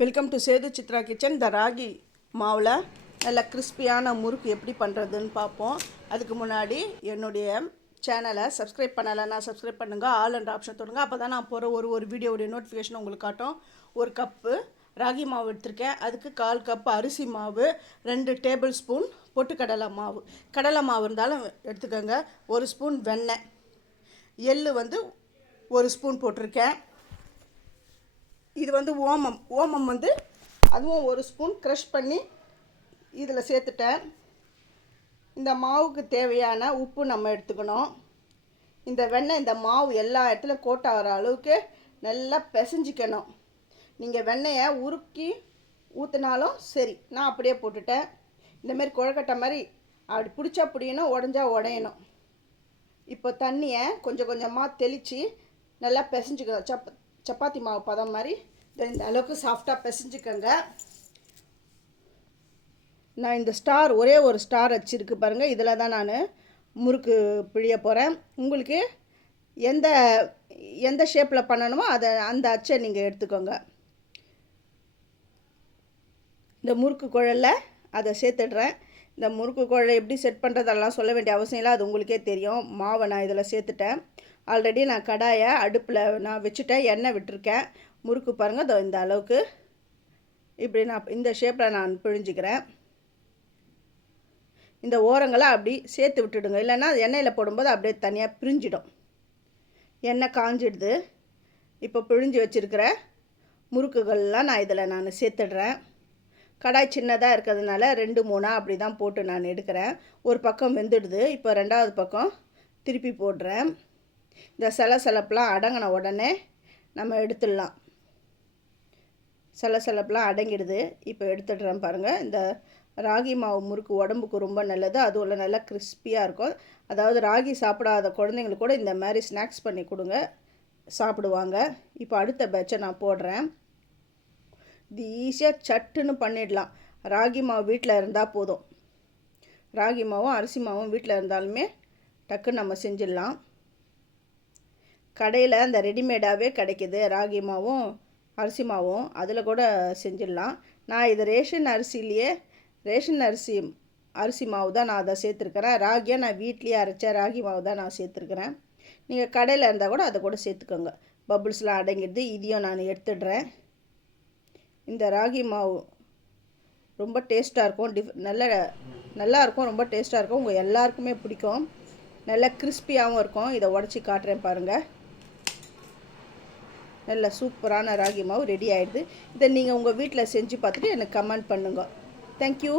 Welcome to Sethu Chitra kitchen இந்த ராகி மாவில் நல்லா கிறிஸ்பியான முறுக்கு எப்படி பண்ணுறதுன்னு பார்ப்போம். அதுக்கு முன்னாடி என்னுடைய சேனலை சப்ஸ்கிரைப் பண்ணலைன்னா சப்ஸ்கிரைப் பண்ணுங்கள் ஆல் அண்ட் ஆப்ஷன் தொடுங்க. அப்போ தான் நான் போகிற ஒரு ஒரு வீடியோடைய நோட்டிஃபிகேஷன் உங்களுக்கு காட்டும். ஒரு கப்பு ராகி மாவு எடுத்திருக்கேன். அதுக்கு கால் கப் அரிசி மாவு ரெண்டு டேபிள் ஸ்பூன் பொட்டுக்கடலை மாவு. கடலை மாவு இருந்தாலும் எடுத்துக்கோங்க. ஒரு ஸ்பூன் வெண்ணெய். எள்ளு வந்து ஒரு ஸ்பூன் போட்டிருக்கேன். இது வந்து ஓமம். ஓமம் வந்து அதுவும் ஒரு ஸ்பூன் க்ரஷ் பண்ணி இதில் சேர்த்துட்டேன். இந்த மாவுக்கு தேவையான உப்பு நம்ம எடுத்துக்கணும். இந்த வெண்ணெய் இந்த மாவு எல்லா இடத்துல கோட் ஆகிற அளவுக்கு நல்லா பிசைஞ்சிக்கணும். நீங்கள் வெண்ணெயை உருக்கி ஊற்றினாலும் சரி நான் அப்படியே போட்டுட்டேன். இந்தமாரி குழக்கட்டை மாதிரி அப்படி பிடிச்சா பிடிக்கணும் உடஞ்சா உடையணும். இப்போ தண்ணியை கொஞ்சம் கொஞ்சமாக தெளித்து நல்லா பிசைஞ்சிக்கணும். சப் சப்பாத்தி மாவு பதம் மாதிரி இந்த அளவுக்கு சாஃப்டாக பிசைஞ்சுக்கோங்க. நான் இந்த ஸ்டார் ஒரே ஒரு ஸ்டார் வச்சுருக்கு பாருங்கள் இதில் தான் நான் முறுக்கு பிழிய போகிறேன் உங்களுக்கு எந்த எந்த ஷேப்பில் பண்ணணுமோ அதை அந்த அச்சை நீங்கள் எடுத்துக்கோங்க. இந்த முறுக்கு குழல்ல அதை சேர்த்துடுறேன். இந்த முறுக்கு குழலை எப்படி செட் பண்ணுறதெல்லாம் சொல்ல வேண்டிய அவசியம் இல்லை. அது உங்களுக்கே தெரியும். மாவை நான் இதில் சேர்த்துட்டேன். ஆல்ரெடி நான் கடாயை அடுப்பில் நான் வச்சுட்டேன் எண்ணெய் விட்டுருக்கேன். முறுக்கு பாருங்கள் இந்த அளவுக்கு. இப்படி நான் இந்த ஷேப்பில் நான் பிழிஞ்சிக்கிறேன். இந்த ஓரங்களை அப்படி சேர்த்து விட்டுடுங்க. இல்லைன்னா எண்ணெயில் போடும்போது அப்படியே தனியாக பிரிஞ்சிடும். எண்ணெய் காஞ்சிடுது. இப்போ பிழிஞ்சு வச்சுருக்கிற முறுக்குகள்லாம் நான் இதில் நான் சேர்த்துடுறேன். கடாய் சின்னதாக இருக்கிறதுனால ரெண்டு மூணாக அப்படி தான் போட்டு நான் எடுக்கிறேன். ஒரு பக்கம் வெந்துடுது. இப்போ ரெண்டாவது பக்கம் திருப்பி போடுறேன். இந்த சலசலப்பெலாம் அடங்கின உடனே நம்ம எடுத்துடலாம். சலசலப்பெலாம் அடங்கிடுது. இப்போ எடுத்துடுறேன் பாருங்கள் இந்த ராகி மாவு முறுக்கு உடம்புக்கு ரொம்ப நல்லது. அதுவும் நல்லா கிறிஸ்பியாக இருக்கும். அதாவது ராகி சாப்பிடாத குழந்தைங்களுக்கு கூட இந்த மாதிரி ஸ்நாக்ஸ் பண்ணி கொடுங்க. சாப்பிடுவாங்க. இப்போ அடுத்த பேட்சை நான் போடுறேன். இது ஈஸியாக சட்டுன்னு பண்ணிடலாம். ராகி மாவு வீட்டில் இருந்தால் போதும். ராகி மாவும் அரிசி மாவும் வீட்டில் இருந்தாலுமே டக்குன்னு நம்ம செஞ்சிடலாம். கடையில் அந்த ரெடிமேடாகவே கிடைக்கிது. ராகி மாவும் அரிசி மாவும். அதில் கூட செஞ்சிடலாம். நான் இது ரேஷன் அரிசிலேயே ரேஷன் அரிசி அரிசி மாவு தான் நான் அதை சேர்த்துருக்கிறேன். ராகியாக நான் வீட்லேயே அரைச்ச ராகி மாவு தான் நான் சேர்த்துருக்குறேன். நீங்கள் கடையில் இருந்தால் கூட அதை கூட சேர்த்துக்கோங்க. பபுள்ஸ்லாம் அடங்கிடுது. இதையும் நான் எடுத்துடுறேன். இந்த ராகி மாவு ரொம்ப டேஸ்ட்டாக இருக்கும். டிஃப் நல்ல நல்லா இருக்கும். ரொம்ப டேஸ்ட்டாக இருக்கும். உங்கள் எல்லாருக்குமே பிடிக்கும். நல்லா கிறிஸ்பியாகவும் இருக்கும். இதை உடச்சி காட்டுறேன் பாருங்கள் நல்ல சூப்பரான ராகி மாவு ரெடி ஆகிடுது இதை நீங்கள் உங்கள் வீட்டில் செஞ்சு பார்த்துட்டு எனக்கு கமெண்ட் பண்ணுங்க. தேங்க்யூ